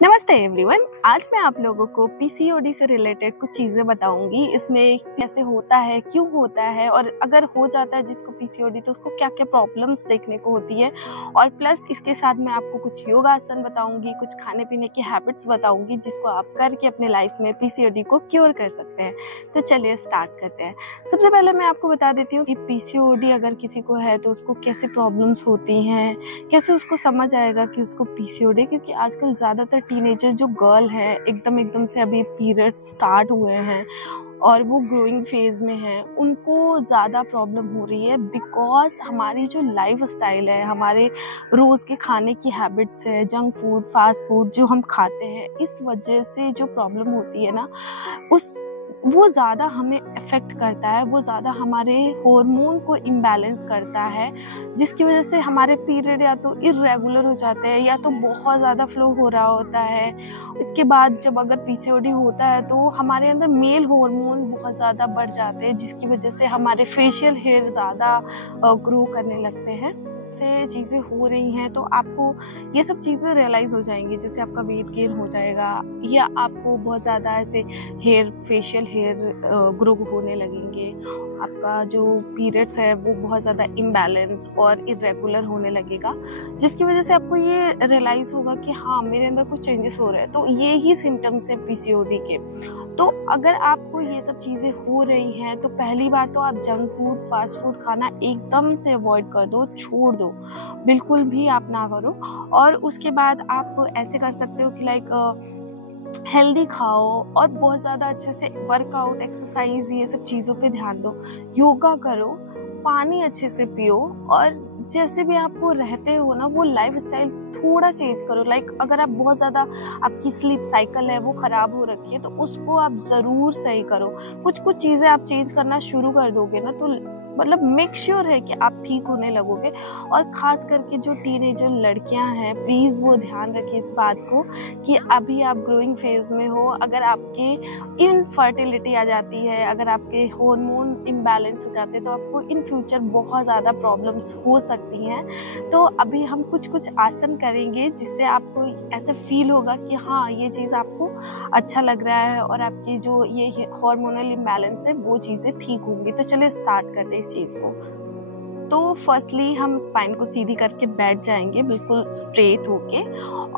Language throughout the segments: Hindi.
नमस्ते एवरीवन। आज मैं आप लोगों को पीसीओडी से रिलेटेड कुछ चीज़ें बताऊंगी। इसमें कैसे होता है, क्यों होता है, और अगर हो जाता है जिसको पीसीओडी तो उसको क्या क्या प्रॉब्लम्स देखने को होती है। और प्लस इसके साथ मैं आपको कुछ योगासन बताऊंगी, कुछ खाने पीने की हैबिट्स बताऊंगी जिसको आप करके अपने लाइफ में पीसीओडी को क्योर कर सकते हैं। तो चलिए स्टार्ट करते हैं। सबसे पहले मैं आपको बता देती हूँ कि पीसीओडी अगर किसी को है तो उसको कैसे प्रॉब्लम्स होती हैं, कैसे उसको समझ आएगा कि उसको पीसीओडी। क्योंकि आजकल ज़्यादातर टीनेजर जो गर्ल है एकदम से अभी पीरियड्स स्टार्ट हुए हैं और वो ग्रोइंग फेज में हैं, उनको ज़्यादा प्रॉब्लम हो रही है बिकॉज हमारी जो लाइफ स्टाइल है, हमारे रोज़ के खाने की हैबिट्स है, जंक फूड, फास्ट फूड जो हम खाते हैं, इस वजह से जो प्रॉब्लम होती है ना वो ज़्यादा हमें अफेक्ट करता है। वो ज़्यादा हमारे हार्मोन को इम्बैलेंस करता है, जिसकी वजह से हमारे पीरियड या तो इर्रेगुलर हो जाते हैं या तो बहुत ज़्यादा फ्लो हो रहा होता है। इसके बाद जब अगर पीसीओडी होता है तो हमारे अंदर मेल हार्मोन बहुत ज़्यादा बढ़ जाते हैं, जिसकी वजह से हमारे फेशियल हेयर ज़्यादा ग्रो करने लगते हैं। से चीज़ें हो रही हैं तो आपको ये सब चीज़ें रियलाइज़ हो जाएंगी। जैसे आपका वेट गेन हो जाएगा या आपको बहुत ज़्यादा ऐसे फेशियल हेयर ग्रो होने लगेंगे। आपका जो पीरियड्स है वो बहुत ज़्यादा इम्बैलेंस और इरेगुलर होने लगेगा, जिसकी वजह से आपको ये रियलाइज़ होगा कि हाँ, मेरे अंदर कुछ चेंजेस हो रहे हैं। तो ये ही सिम्टम्स हैं पीसीओडी के। तो अगर आपको ये सब चीज़ें हो रही हैं तो पहली बात तो आप जंक फूड, फास्ट फूड खाना एकदम से अवॉइड कर दो, छोड़ दो, बिल्कुल भी आप ना करो। और उसके बाद आप ऐसे कर सकते हो कि हेल्दी खाओ और बहुत ज़्यादा अच्छे से वर्कआउट, एक्सरसाइज, ये सब चीज़ों पे ध्यान दो, योगा करो, पानी अच्छे से पियो। और जैसे भी आपको रहते हो ना वो लाइफ स्टाइल थोड़ा चेंज करो। अगर आप बहुत ज़्यादा, आपकी स्लीप साइकिल है वो ख़राब हो रखी है तो उसको आप ज़रूर सही करो। कुछ चीज़ें आप चेंज करना शुरू कर दोगे ना तो मतलब मेक श्योर है कि आप ठीक होने लगोगे। और ख़ास करके जो टीनेजर लड़कियां हैं, प्लीज़ वो ध्यान रखिए इस बात को कि अभी आप ग्रोइंग फेज में हो। अगर आपके इनफर्टिलिटी आ जाती है, अगर आपके हार्मोन इम्बैलेंस हो जाते हैं तो आपको इन फ्यूचर बहुत ज़्यादा प्रॉब्लम्स हो सकती हैं। तो अभी हम कुछ आसन करेंगे जिससे आपको ऐसा फील होगा कि हाँ, ये चीज़ आपको अच्छा लग रहा है और आपकी जो ये हार्मोनल इम्बैलेंस है वो चीज़ें ठीक होंगी। तो चलिए स्टार्ट करते हैं इस चीज़ को। तो फर्स्टली हम स्पाइन को सीधी करके बैठ जाएंगे, बिल्कुल स्ट्रेट होके।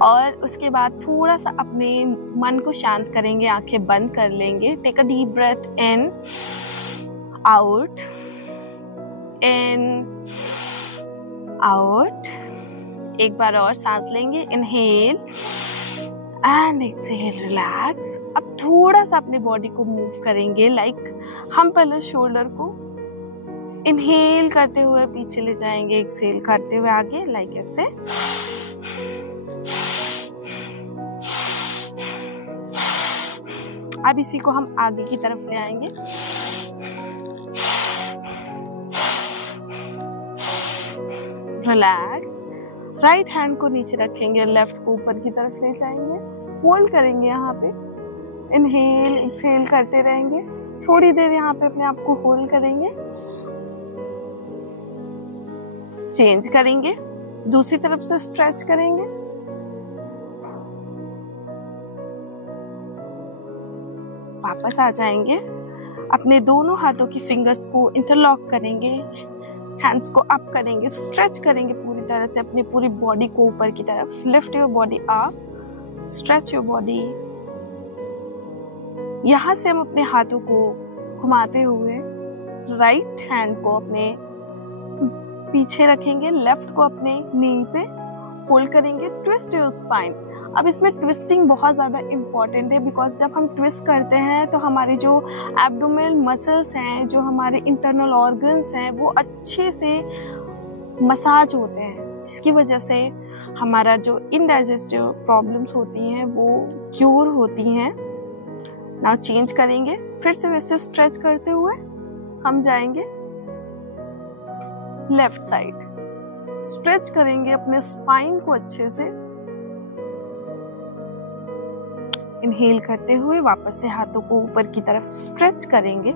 और उसके बाद थोड़ा सा अपने मन को शांत करेंगे, आंखें बंद कर लेंगे। Take a deep breath in, out, in, out. एक बार और सांस लेंगे, इनहेल एंड एक्सहेल, रिलैक्स। अब थोड़ा सा अपने बॉडी को मूव करेंगे। हम पहले शोल्डर को इनहेल करते हुए पीछे ले जाएंगे, एक्सहेल करते हुए आगे, ऐसे। अब इसी को हम आगे की तरफ ले आएंगे। रिलैक्स। राइट हैंड को नीचे रखेंगे, लेफ्ट को ऊपर की तरफ ले जाएंगे, होल्ड करेंगे यहाँ पे। इनहेल एक्सहेल करते रहेंगे, थोड़ी देर यहाँ पे अपने आप को होल्ड करेंगे। चेंज करेंगे, दूसरी तरफ से स्ट्रेच करेंगे। वापस आ जाएंगे, अपने दोनों हाथों की फिंगर्स को इंटरलॉक करेंगे, हैंड्स को अप करेंगे, स्ट्रेच करेंगे पूरी तरह से अपनी पूरी बॉडी को ऊपर की तरफ। Lift your body up, stretch your body. यहाँ से हम अपने हाथों को घुमाते हुए राइट हैंड को अपने पीछे रखेंगे, लेफ्ट को अपने नी पे होल्ड करेंगे। Twist your spine. अब इसमें ट्विस्टिंग बहुत ज़्यादा इम्पॉर्टेंट है बिकॉज जब हम ट्विस्ट करते हैं तो हमारे जो एब्डोमिनल मसल्स हैं, जो हमारे इंटरनल ऑर्गन्स हैं, वो अच्छे से मसाज होते हैं, जिसकी वजह से हमारा जो इनडाइजेस्टिव प्रॉब्लम्स होती हैं वो क्योर होती हैं। नाउ चेंज करेंगे, फिर से वैसे स्ट्रेच करते हुए हम जाएंगे लेफ्ट साइड। स्ट्रेच करेंगे अपने स्पाइन को अच्छे से, इनहेल करते हुए वापस से हाथों को ऊपर की तरफ स्ट्रेच करेंगे।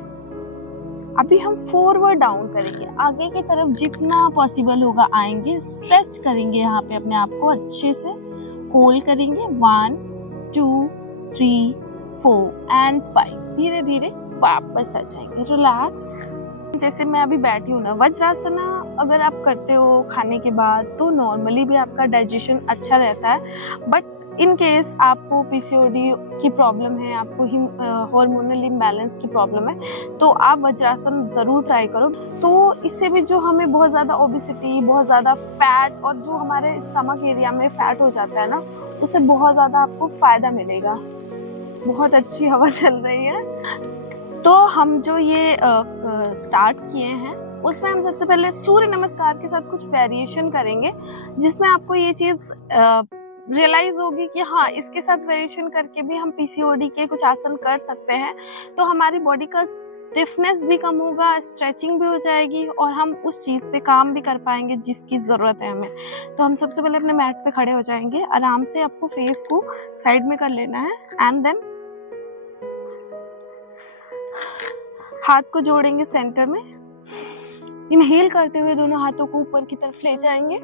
अभी हम फॉरवर्ड डाउन करेंगे, आगे की तरफ जितना पॉसिबल होगा आएंगे, स्ट्रेच करेंगे यहाँ पे अपने आप को अच्छे से, होल्ड करेंगे 1 2 3 4 एंड 5। धीरे धीरे वापस आ जाएंगे, रिलैक्स। जैसे मैं अभी बैठी हूँ ना, वज्रासन अगर आप करते हो खाने के बाद तो नॉर्मली भी आपका डाइजेशन अच्छा रहता है। बट इन केस आपको पीसीओडी की प्रॉब्लम है, आपको हार्मोनल इम्बैलेंस की प्रॉब्लम है, तो आप वज्रासन ज़रूर ट्राई करो। तो इससे भी जो हमें बहुत ज़्यादा ओबेसिटी, बहुत ज़्यादा फैट और जो हमारे स्टमक एरिया में फैट हो जाता है ना, उससे बहुत ज़्यादा आपको फ़ायदा मिलेगा। बहुत अच्छी हवा चल रही है। तो हम जो ये स्टार्ट किए हैं उसमें हम सबसे पहले सूर्य नमस्कार के साथ कुछ वेरिएशन करेंगे, जिसमें आपको ये चीज़ रियलाइज होगी कि हाँ, इसके साथ वेरिएशन करके भी हम पीसीओडी के कुछ आसन कर सकते हैं। तो हमारी बॉडी का स्टिफनेस भी कम होगा, स्ट्रेचिंग भी हो जाएगी और हम उस चीज़ पे काम भी कर पाएंगे जिसकी ज़रूरत है हमें। तो हम सबसे पहले अपने मैट पे खड़े हो जाएंगे। आराम से आपको फेस को साइड में कर लेना है एंड देन हाथ को जोड़ेंगे सेंटर में। इनहेल करते हुए दोनों हाथों को ऊपर की तरफ ले जाएंगे।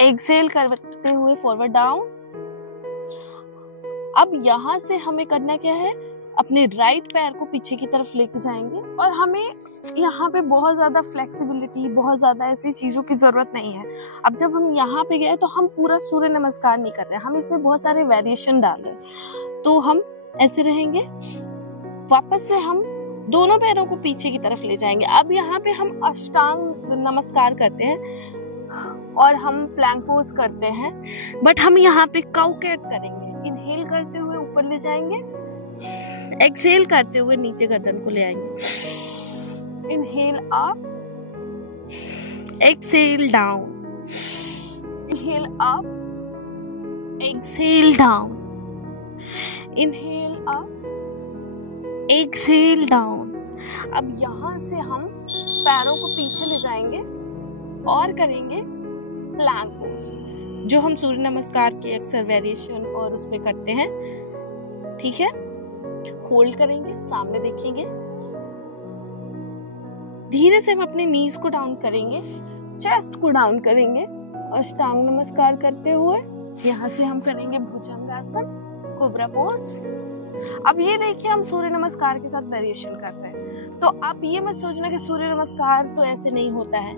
एक्सहेल करते हुए फॉरवर्ड डाउन। अब यहां से हमें करना क्या है, अपने राइट पैर को पीछे की तरफ लेके जाएंगे और हमें यहाँ पे बहुत ज्यादा फ्लेक्सिबिलिटी, बहुत ज्यादा ऐसी चीजों की जरूरत नहीं है। अब जब हम यहाँ पे गए तो हम पूरा सूर्य नमस्कार नहीं कर रहे, हम इसमें बहुत सारे वेरिएशन डाल रहे हैं। तो हम ऐसे रहेंगे, वापस से हम दोनों पैरों को पीछे की तरफ ले जाएंगे। अब यहाँ पे हम अष्टांग नमस्कार करते हैं और हम प्लैंक पोज करते हैं, बट हम यहाँ पे काउ कैट करेंगे। इनहेल करते हुए ऊपर ले जाएंगे, एक्सहेल करते हुए नीचे गर्दन को ले आएंगे। Inhale up, exhale down, inhale up, exhale down, inhale up, exhale down. अब यहाँ से हम पैरों को पीछे ले जाएंगे और करेंगे प्लैंक पोज, जो हम सूर्य नमस्कार के अक्सर वेरिएशन और उसमें करते हैं। ठीक है, होल्ड करेंगे, सामने देखेंगे, धीरे से हम अपने नीज को डाउन करेंगे, चेस्ट को डाउन करेंगे। अष्टांग नमस्कार करते हुए यहाँ से हम करेंगे भुजंगासन, कोबरा पोज। अब ये देखिए, हम सूर्य नमस्कार के साथ वेरिएशन कर रहे हैं। तो आप ये मत सोचना कि सूर्य नमस्कार तो ऐसे नहीं होता है।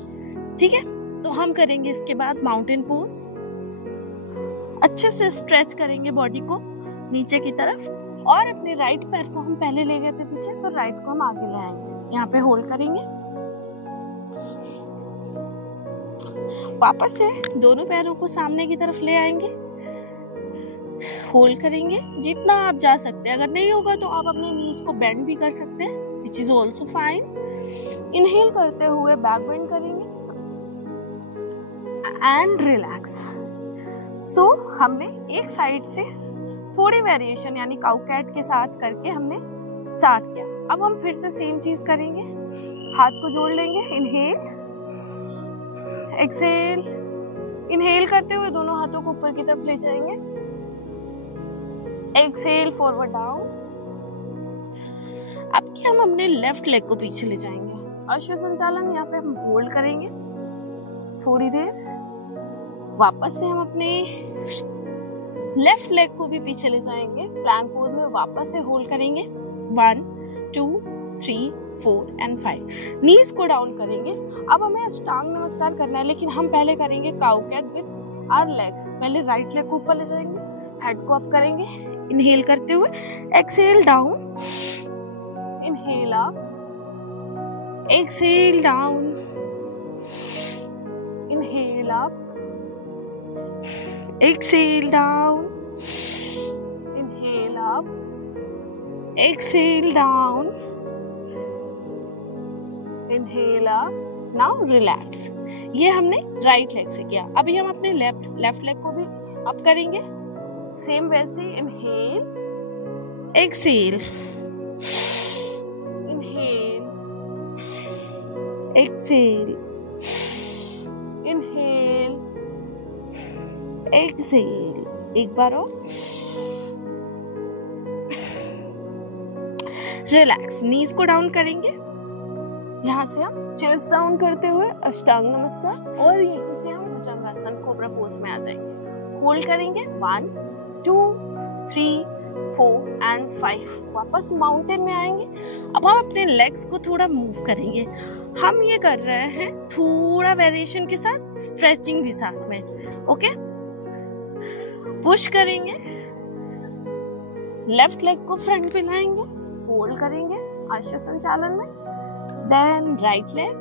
ठीक है, तो हम करेंगे इसके बाद माउंटेन पोज। अच्छे से स्ट्रेच करेंगे बॉडी को नीचे की तरफ और अपने राइट पैर को हम पहले ले गए थे पीछे, तो राइट को हम आगे ले आएंगे। यहाँ पे होल्ड करेंगे, वापस से दोनों पैरों को सामने की तरफ ले आएंगे, होल्ड करेंगे जितना आप जा सकते हैं। अगर नहीं होगा तो आप अपने नीज को बेंड भी कर सकते हैं, which is also fine. Inhale करते हुए बैक बेंड करेंगे एंड रिलैक्स। सो हमने एक साइड से थोड़ी वेरिएशन यानी काउ कैट के साथ करके हमने स्टार्ट किया। अब हम फिर से सेम चीज करेंगे, हाथ को जोड़ लेंगे, इनहेल, एक्सहेल। इनहेल करते हुए दोनों हाथों को ऊपर की तरफ ले जाएंगे, एक्सहेल फॉरवर्ड डाउन। अब क्या, हम अपने लेफ्ट लेग को पीछे ले जाएंगे। अश्व संचालन यहाँ पे हम होल्ड करेंगे थोड़ी देर, वापस से हम अपने लेफ्ट लेग को भी पीछे ले जाएंगे। प्लैंक पोज में वापस से होल्ड करेंगे 1 2 3 4 एंड 5। नीज को डाउन करेंगे। अब हमें अष्टांग नमस्कार करना है, लेकिन हम पहले करेंगे cow cat with our leg. पहले राइट लेग को ऊपर ले जाएंगे, हेड को अप करेंगे, इनहेल करते हुए, exhale down, inhale up, exhale down, inhale up, exhale down, inhale up, exhale down, inhale up. Now relax. ये हमने राइट लेग से किया। अभी हम अपने लेफ्ट लेग को भी अप करेंगे, सेम वैसे। Inhale, exhale, inhale, exhale, inhale, exhale. एक बार और रिलैक्स। नीज को डाउन करेंगे, यहाँ से हम चेस्ट डाउन करते हुए अष्टांग नमस्कार, और यहीं से हम भुजंगासन कोबरा पोज में आ जाएंगे। होल्ड करेंगे 1 2 3 4 एंड 5। वापस माउंटेन में आएंगे। अब हम अपने लेग्स को थोड़ा मूव करेंगे। हम ये कर रहे हैं थोड़ा वेरिएशन के साथ, स्ट्रेचिंग भी साथ में। ओके, पुश करेंगे, लेफ्ट लेग को फ्रंट पे लाएंगे, होल्ड करेंगे आश्वासन संचालन में, देन राइट लेग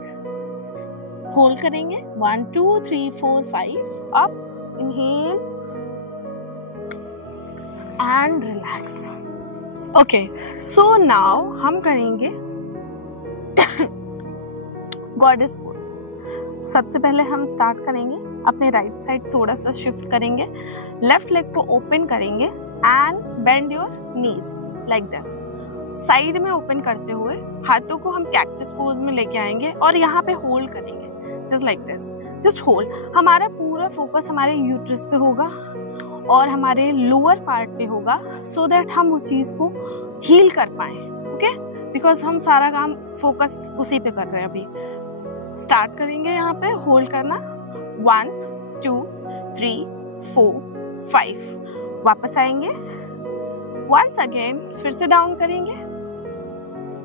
होल्ड करेंगे 1 2 3 4 5 up, inhale and relax. Okay, so now हम करेंगे गॉडेस पोज। सबसे पहले हम स्टार्ट करेंगे, अपने राइट साइड थोड़ा सा शिफ्ट करेंगे, लेफ्ट लेग को ओपन करेंगे and bend your knees like this. Side में ओपन करते हुए हाथों को हम कैक्टस पोज में लेके आएंगे और यहाँ पे होल्ड करेंगे just like this, just hold. हमारा पूरा फोकस हमारे यूट्रस पे होगा और हमारे लोअर पार्ट पे होगा, सो दैट हम उस चीज को हील कर पाए। ओके, बिकॉज हम सारा काम फोकस उसी पे कर रहे हैं। अभी स्टार्ट करेंगे, यहाँ पे होल्ड करना 1 2 3 4 5। वापस आएंगे, वंस अगेन फिर से डाउन करेंगे,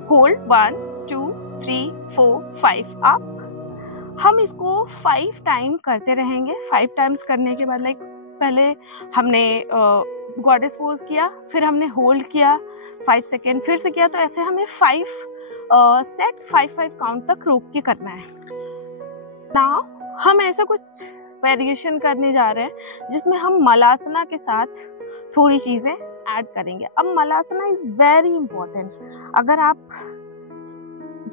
होल्ड 1 2 3 4 5 अप। हम इसको 5 टाइम करते रहेंगे। 5 टाइम्स करने के बाद लाइक पहले हमने गॉडेस पोज किया, फिर हमने होल्ड किया 5 सेकेंड, फिर से किया, तो ऐसे हमें 5 सेट 5 काउंट तक रोक के करना है। नाउ हम ऐसा कुछ वेरिएशन करने जा रहे हैं जिसमें हम मलासना के साथ थोड़ी चीजें ऐड करेंगे। अब मलासना इज वेरी इंपॉर्टेंट। अगर आप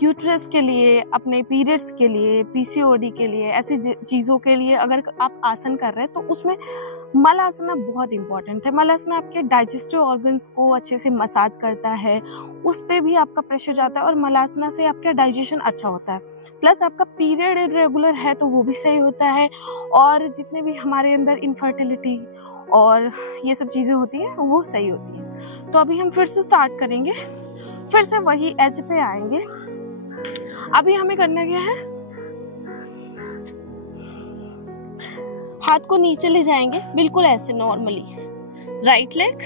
यूट्रस के लिए, अपने पीरियड्स के लिए, पीसीओडी के लिए, ऐसी चीज़ों के लिए अगर आप आसन कर रहे हैं तो उसमें मलासना बहुत इंपॉर्टेंट है। मलासना आपके डाइजेस्टिव ऑर्गन्स को अच्छे से मसाज करता है, उस पर भी आपका प्रेशर जाता है और मलासना से आपका डाइजेशन अच्छा होता है। प्लस आपका पीरियड इरेगुलर है तो वो भी सही होता है, और जितने भी हमारे अंदर इनफर्टिलिटी और ये सब चीज़ें होती हैं वो सही होती है। तो अभी हम फिर से स्टार्ट करेंगे, फिर से वही एज पे आएंगे। अभी हमें करना क्या है, हाथ को नीचे ले जाएंगे बिल्कुल ऐसे normally, right leg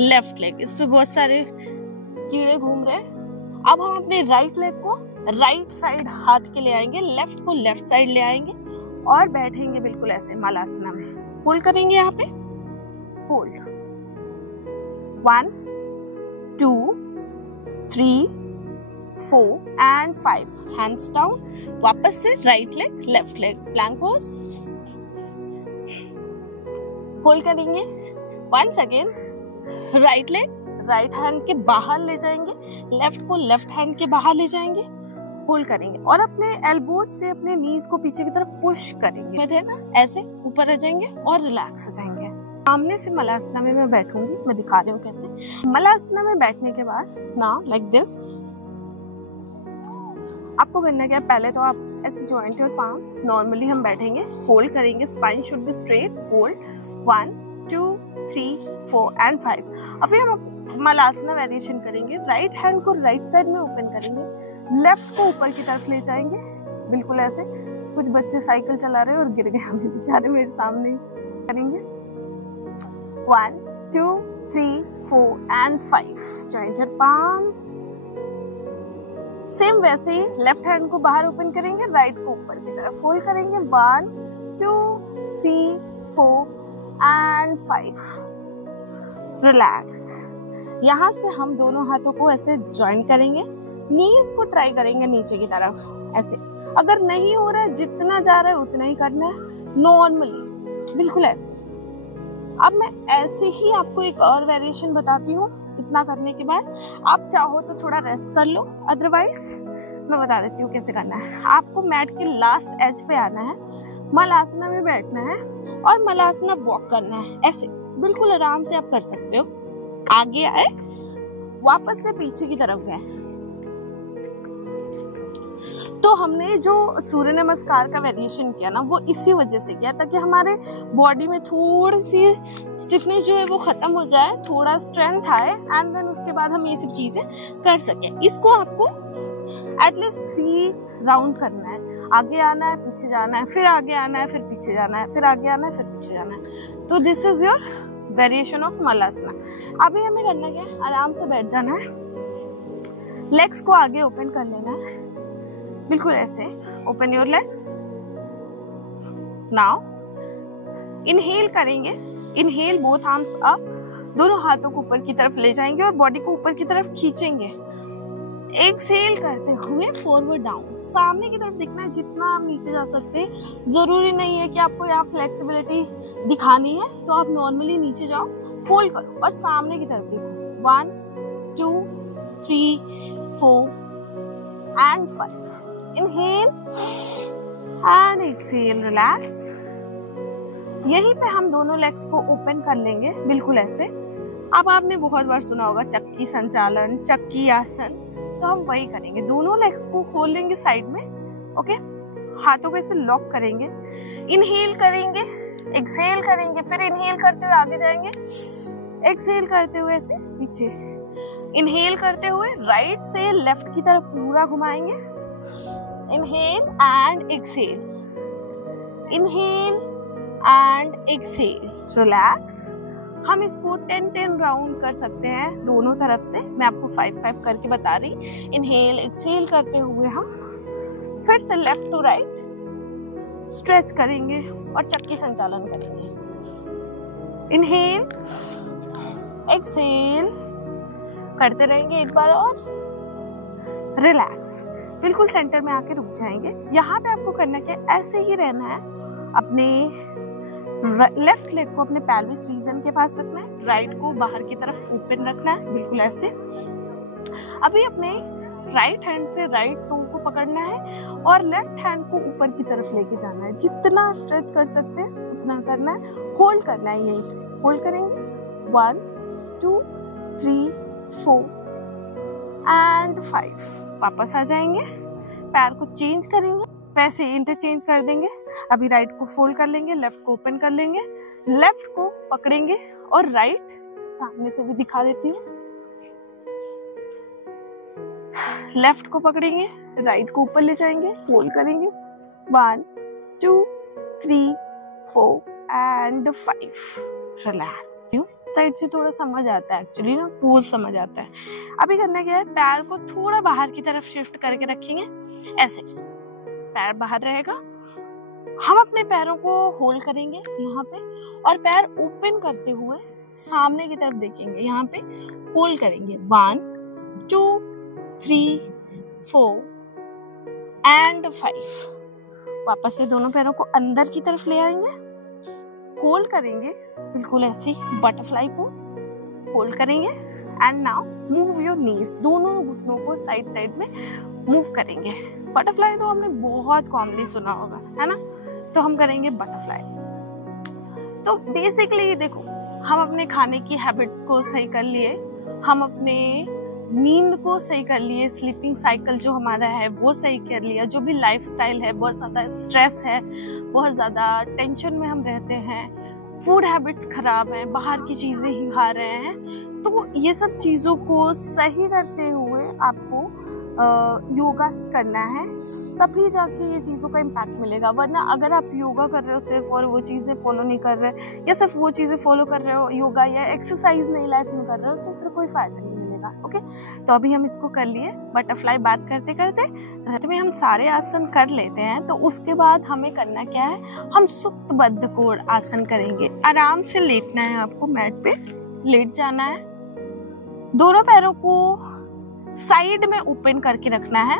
left leg, इस पे बहुत सारे कीड़े घूम रहे हैं। अब हम अपने राइट लेग को राइट साइड हाथ के ले आएंगे, लेफ्ट को लेफ्ट साइड ले आएंगे और बैठेंगे बिल्कुल ऐसे मलासना में। होल्ड करेंगे यहाँ पे, होल्ड 1 2 3 4 एंड 5, हैंड्स डाउन। वापस से right leg left leg, plank pose. Hold करेंगे, once again right leg right hand के बाहर ले जाएंगे, लेफ्ट को लेफ्ट हैंड के बाहर ले जाएंगे, होल्ड करेंगे और अपने एल्बोज से अपने नीज को पीछे की तरफ पुश करेंगे। थे ना, ऐसे ऊपर आ जाएंगे और रिलैक्स हो जाएंगे। सामने से मलासना में मैं बैठूंगी, मैं दिखा रही हूँ कैसे। मलासना में बैठने के बाद नाउ लाइक दिस, आपको करना क्या, पहले तो आप ऐसे जॉइंट और पाम नॉर्मली हम बैठेंगे, होल्ड करेंगे, spine should be straight, hold 1 2 3 4 and 5। अभी हम मलासना वेरिएशन करेंगे। राइट हैंड को राइट साइड में ओपन करेंगे, लेफ्ट को ऊपर की तरफ ले जाएंगे बिल्कुल ऐसे। कुछ बच्चे साइकिल चला रहे हैं और गिर गए, हमें बेचारे मेरे सामने। करेंगे 1 2 3 4 एंड 5, जॉइंटेड पाम्स। सेम वैसे ही लेफ्ट हैंड को बाहर ओपन करेंगे, राइट को ऊपर की तरफ, होल्ड करेंगे 1 2 3 4 एंड 5, रिलैक्स। यहाँ से हम दोनों हाथों को ऐसे ज्वाइन करेंगे, नीज को ट्राई करेंगे नीचे की तरफ ऐसे। अगर नहीं हो रहा है, जितना जा रहा है उतना ही करना है नॉर्मली, बिल्कुल ऐसे। अब मैं ऐसे ही आपको एक और वेरिएशन बताती हूँ। इतना करने के बाद आप चाहो तो थोड़ा रेस्ट कर लो, अदरवाइज मैं बता देती हूँ कैसे करना है। आपको मैट के लास्ट एज पे आना है, मलासना में बैठना है और मलासना वॉक करना है ऐसे, बिल्कुल आराम से आप कर सकते हो। आगे आए, वापस से पीछे की तरफ गए। तो हमने जो सूर्य नमस्कार का वेरिएशन किया ना, वो इसी वजह से किया ताकि हमारे बॉडी में थोड़ी सी स्टिफनेस जो है वो खत्म हो जाए, थोड़ा स्ट्रेंथ आए, एंड देन उसके बाद हम ये सब चीजें कर सकें। इसको आपको एटलीस्ट 3 राउंड करना है। आगे आना है, पीछे जाना है, फिर आगे आना है, फिर पीछे जाना है, फिर आगे आना है, फिर पीछे जाना है। तो this is your variation of malasana. अभी हमें करना क्या है, आराम से बैठ जाना है, लेग्स को आगे ओपन कर लेना है, बिल्कुल ऐसे। Open your legs. Now inhale करेंगे, इनहेल बोथ आर्म्स अप, दोनों हाथों को ऊपर की तरफ ले जाएंगे और बॉडी को ऊपर की तरफ खींचेंगे। एक्सहेल करते हुए फॉरवर्ड डाउन, सामने की तरफ दिखना है, जितना आप नीचे जा सकते हैं। जरूरी नहीं है कि आपको यहाँ फ्लेक्सिबिलिटी दिखानी है, तो आप नॉर्मली नीचे जाओ, होल्ड करो और सामने की तरफ देखो। 1 2 3 4 and 5। Inhale and exhale, relax. यहीं पे हम दोनों लेग्स को ओपन कर लेंगे, बिल्कुल ऐसे। अब आपने बहुत बार सुना होगा चक्की संचालन, चक्की आसन, तो हम वही करेंगे। दोनों लेग्स को खोल लेंगे साइड में, ओके। हाथों को ऐसे लॉक करेंगे, इनहेल करेंगे, एक्सहेल करेंगे, फिर इनहेल करते हुए आगे जाएंगे, एक्सहेल करते हुए ऐसे पीछे, इनहेल करते हुए राइट से लेफ्ट की तरफ पूरा घुमाएंगे। Inhale and exhale, inhale and exhale, relax. हम इसको 10-10 राउंड कर सकते हैं दोनों तरफ से। मैं आपको 5-5 करके बता रही। इनहेल एक्सहेल करते हुए हम फिर से लेफ्ट टू राइट स्ट्रेच करेंगे और चक्की संचालन करेंगे। इनहेल एक्सहेल करते रहेंगे, एक बार और, रिलैक्स। बिल्कुल सेंटर में आके रुक जाएंगे। यहाँ पे आपको करना क्या, ऐसे ही रहना है। अपने लेफ्ट लेग को अपने पेल्विस रीजन के पास रखना है, राइट को बाहर की तरफ ओपन रखना है, बिल्कुल ऐसे। अभी अपने राइट हैंड से राइट टो को पकड़ना है और लेफ्ट हैंड को ऊपर की तरफ लेके जाना है। जितना स्ट्रेच कर सकते हैं उतना करना है, होल्ड करना है, यही पे होल्ड करेंगे। 1 2 3 4 एंड 5। वापस आ जाएंगे, पैर को चेंज करेंगे, वैसे इंटरचेंज कर देंगे। अभी राइट को फोल्ड कर लेंगे, लेफ्ट को ओपन कर लेंगे, लेफ्ट को पकड़ेंगे और राइट सामने से भी दिखा देती हूँ। लेफ्ट को पकड़ेंगे, राइट को ऊपर ले जाएंगे, होल्ड करेंगे। 1 2 3 4 एंड 5, रिलैक्स। साइड से थोड़ा समझ आता है एक्चुअली ना, बहुत समझ आता है। अभी करना क्या है, पैर को थोड़ा बाहर की तरफ शिफ्ट करके रखेंगे, ऐसे पैर बाहर रहेगा। हम अपने पैरों को होल्ड करेंगे यहाँ पे और पैर ओपन करते हुए सामने की तरफ देखेंगे, यहाँ पे होल्ड करेंगे। 1 2 3 4 एंड 5। वापस से दोनों पैरों को अंदर की तरफ ले आएंगे, होल्ड करेंगे, बिल्कुल ऐसे बटरफ्लाई पोज, होल्ड करेंगे। And now move your knees, दोनों घुटनों को साइड साइड में मूव करेंगे। बटरफ्लाई तो हमने बहुत कॉमनली सुना होगा, है ना, तो हम करेंगे बटरफ्लाई। तो बेसिकली देखो, हम अपने खाने की हैबिट्स को सही कर लिए, हम अपने नींद को सही कर लिए, स्लीपिंग साइकिल जो हमारा है वो सही कर लिया। जो भी लाइफस्टाइल है, बहुत ज़्यादा स्ट्रेस है, बहुत ज़्यादा टेंशन में हम रहते हैं, फूड हैबिट्स खराब हैं, बाहर की चीज़ें ही खा रहे हैं, तो ये सब चीज़ों को सही करते हुए आपको योगा करना है, तभी जाके ये चीज़ों का इम्पैक्ट मिलेगा। वरना अगर आप योगा कर रहे हो सिर्फ और वो चीज़ें फॉलो नहीं कर रहे, या सिर्फ वो चीज़ें फॉलो कर रहे हो, योगा या एक्सरसाइज नई लाइफ में कर रहे हो, तो फिर कोई फायदा नहीं मिलेगा। ओके, तो अभी हम इसको कर लिए बटरफ्लाई। बात करते करते में हम सारे आसन कर लेते हैं, तो उसके बाद हमें करना क्या है, हम सुप्तबद्ध कोण आसन करेंगे। आराम से लेटना है, आपको मैट पे लेट जाना है, दोनों पैरों को साइड में ओपन करके रखना है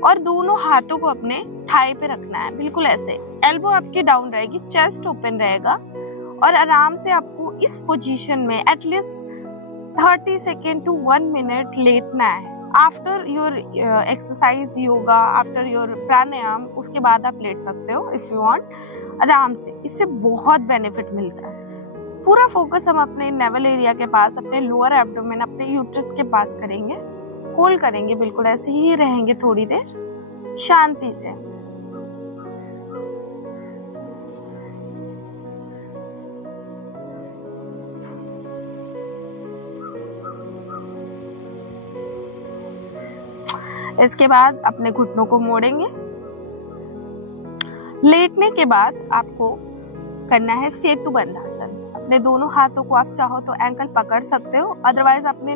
और दोनों हाथों को अपने थाई पे रखना है, बिल्कुल ऐसे। एल्बो आपकी डाउन रहेगी, चेस्ट ओपन रहेगा और आराम से आपको इस पोजीशन में एटलीस्ट 30 सेकेंड टू 1 मिनट लेटना है। After your exercise yoga, after your pranayama, उसके बाद आप लेट सकते हो इफ यू वांट, आराम से। इससे बहुत बेनिफिट मिलता है। पूरा फोकस हम अपने नेवल एरिया के पास, अपने लोअर एब्डोमेन, अपने यूट्रस के पास करेंगे, होल्ड करेंगे, बिल्कुल ऐसे ही रहेंगे थोड़ी देर शांति से। इसके बाद अपने घुटनों को मोड़ेंगे। लेटने के बाद आपको करना है सेतु बंधासन। अपने दोनों हाथों को आप चाहो तो एंकल पकड़ सकते हो, अदरवाइज अपने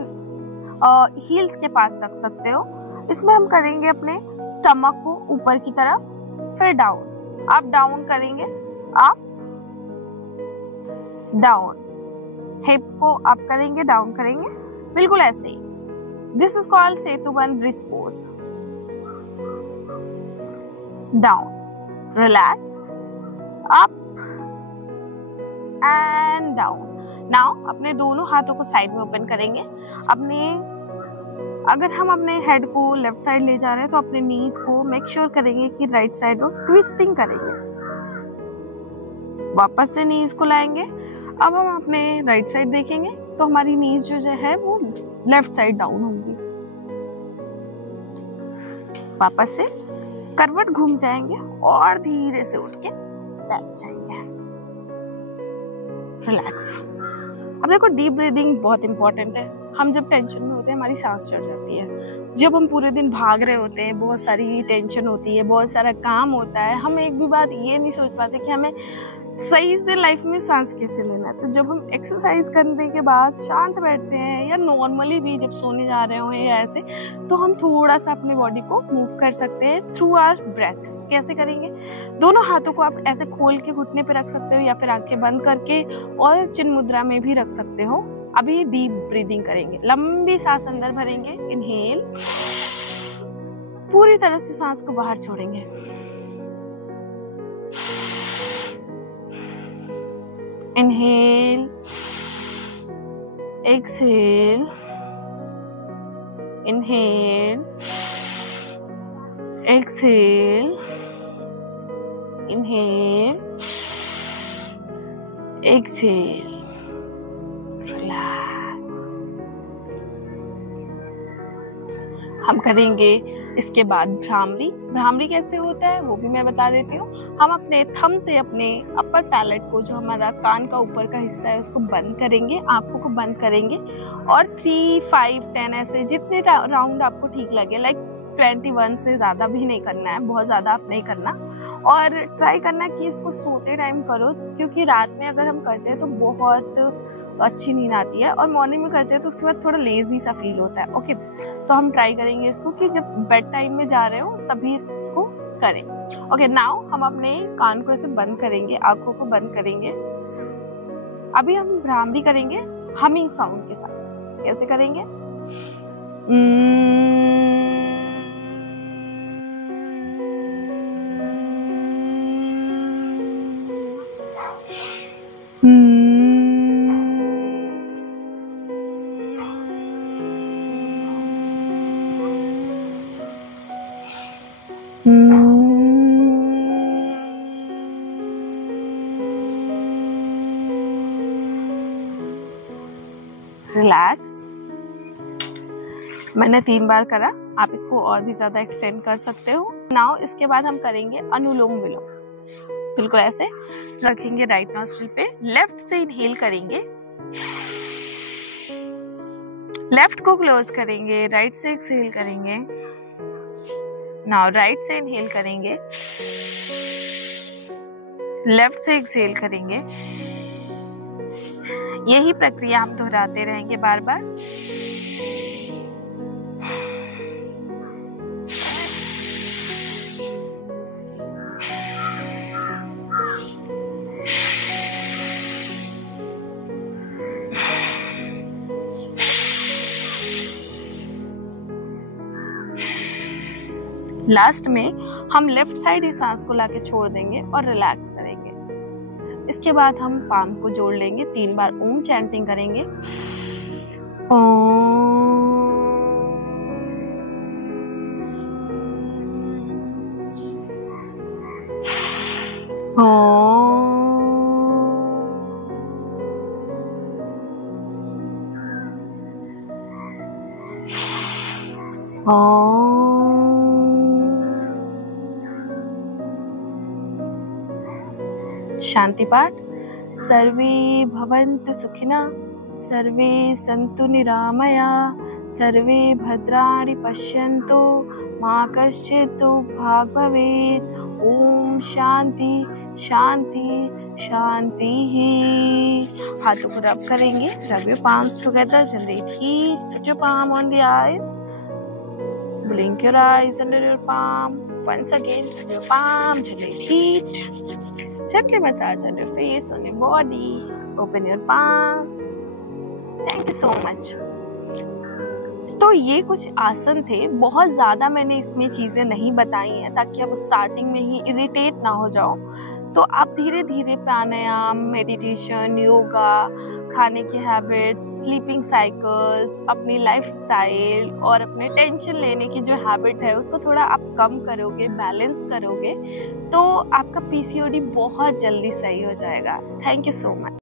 हील्स के पास रख सकते हो। इसमें हम करेंगे अपने स्टमक को ऊपर की तरफ, फिर डाउन। आप डाउन करेंगे, आप डाउन, हिप को अप करेंगे, डाउन करेंगे, बिल्कुल ऐसे ही। This is called setubandha bridge pose. Down, relax, up and down. Now अपने दोनों हाथों को साइड में ओपन करेंगे। अगर हम अपने हेड को लेफ्ट साइड ले जा रहे हैं तो अपने नीज को मेक श्योर करेंगे कि राइट साइड और ट्विस्टिंग करेंगे। वापस से नीज को लाएंगे। अब हम अपने राइट साइड देखेंगे तो हमारी नीज जो है वो लेफ्ट साइड डाउन होंगी। वापस से करवट घूम जाएंगे और धीरे से उठ के बैठ जाएंगे। रिलैक्स। अब देखो, डीप ब्रीदिंग बहुत इंपॉर्टेंट है। हम जब टेंशन में होते हैं हमारी सांस चढ़ जाती है। जब हम पूरे दिन भाग रहे होते हैं, बहुत सारी टेंशन होती है, बहुत सारा काम होता है, हम एक भी बात ये नहीं सोच पाते कि हमें सही से लाइफ में सांस कैसे लेना है। तो जब हम एक्सरसाइज करने के बाद शांत बैठते हैं या नॉर्मली भी जब सोने जा रहे हो या ऐसे, तो हम थोड़ा सा अपने बॉडी को मूव कर सकते हैं थ्रू आवर ब्रेथ। कैसे करेंगे? दोनों हाथों को आप ऐसे खोल के घुटने पे रख सकते हो या फिर आंखें बंद करके और चिन्ह मुद्रा में भी रख सकते हो। अभी डीप ब्रीदिंग करेंगे। लंबी सांस अंदर भरेंगे, इनहेल, पूरी तरह से सांस को बाहर छोड़ेंगे। Inhale, exhale, inhale, exhale, inhale, exhale, relax. हम करेंगे इसके बाद भ्रामरी। भ्रामरी कैसे होता है वो भी मैं बता देती हूँ। हम अपने थंब से अपने अपर पैलेट को, जो हमारा कान का ऊपर का हिस्सा है, उसको बंद करेंगे, आंखों को बंद करेंगे और 3, 5, 10 ऐसे जितने राउंड आपको ठीक लगे, लाइक 21 से ज़्यादा भी नहीं करना है, बहुत ज़्यादा आप नहीं करना। और ट्राई करना कि इसको सोते टाइम करो, क्योंकि रात में अगर हम करते हैं तो बहुत अच्छी नींद आती है और मॉर्निंग में करते हैं तो उसके बाद थोड़ा लेजी सा फील होता है। ओके, तो हम ट्राई करेंगे इसको कि जब बेड टाइम में जा रहे हो तभी इसको करें। ओके, नाउ हम अपने कान को ऐसे बंद करेंगे, आंखों को बंद करेंगे। अभी हम भ्रामरी करेंगे हमिंग साउंड के साथ। कैसे करेंगे? रिलैक्स। मैंने 3 बार करा, आप इसको और भी ज्यादा एक्सटेंड कर सकते हो। नाउ इसके बाद हम करेंगे अनुलोम विलोम। बिल्कुल ऐसे रखेंगे राइट नॉस्ट्रिल पे, लेफ्ट से इनहेल करेंगे, लेफ्ट को क्लोज करेंगे, राइट से एक्सहेल करेंगे। नाउ राइट से इनहेल करेंगे, लेफ्ट से एक्सहेल करेंगे। यही प्रक्रिया हम दोहराते रहेंगे बार बार। लास्ट में हम लेफ्ट साइड ही सांस को लाके छोड़ देंगे और रिलैक्स करेंगे। इसके बाद हम पाम को जोड़ लेंगे, 3 बार ओम चैंटिंग करेंगे। शांति पाठ। सर्वे भवन्तु सुखिनः, सर्वे सन्तु निरामया, सर्वे भद्राणि पश्यन्तु, मा कश्चित् दुःखभाग् भवेत्। ओम शांति शांति शांति ही। हाथों को रब करेंगे, rub your palms together, generate heat, put your palm on the eyes, blink your eyes under your palm, once again rub your palm, generate heat, gently massage on your face, on your body, open your palm. Thank you so much. तो ये कुछ आसन थे, बहुत ज़्यादा मैंने इसमें चीज़ें नहीं बताई हैं ताकि आप स्टार्टिंग में ही इरिटेट ना हो जाओ। तो आप धीरे धीरे प्राणायाम, मेडिटेशन, योगा, खाने की हैबिट्स, स्लीपिंग साइकिल्स, अपनी लाइफस्टाइल और अपने टेंशन लेने की जो हैबिट है उसको थोड़ा आप कम करोगे, बैलेंस करोगे तो आपका PCOD बहुत जल्दी सही हो जाएगा। Thank you so much.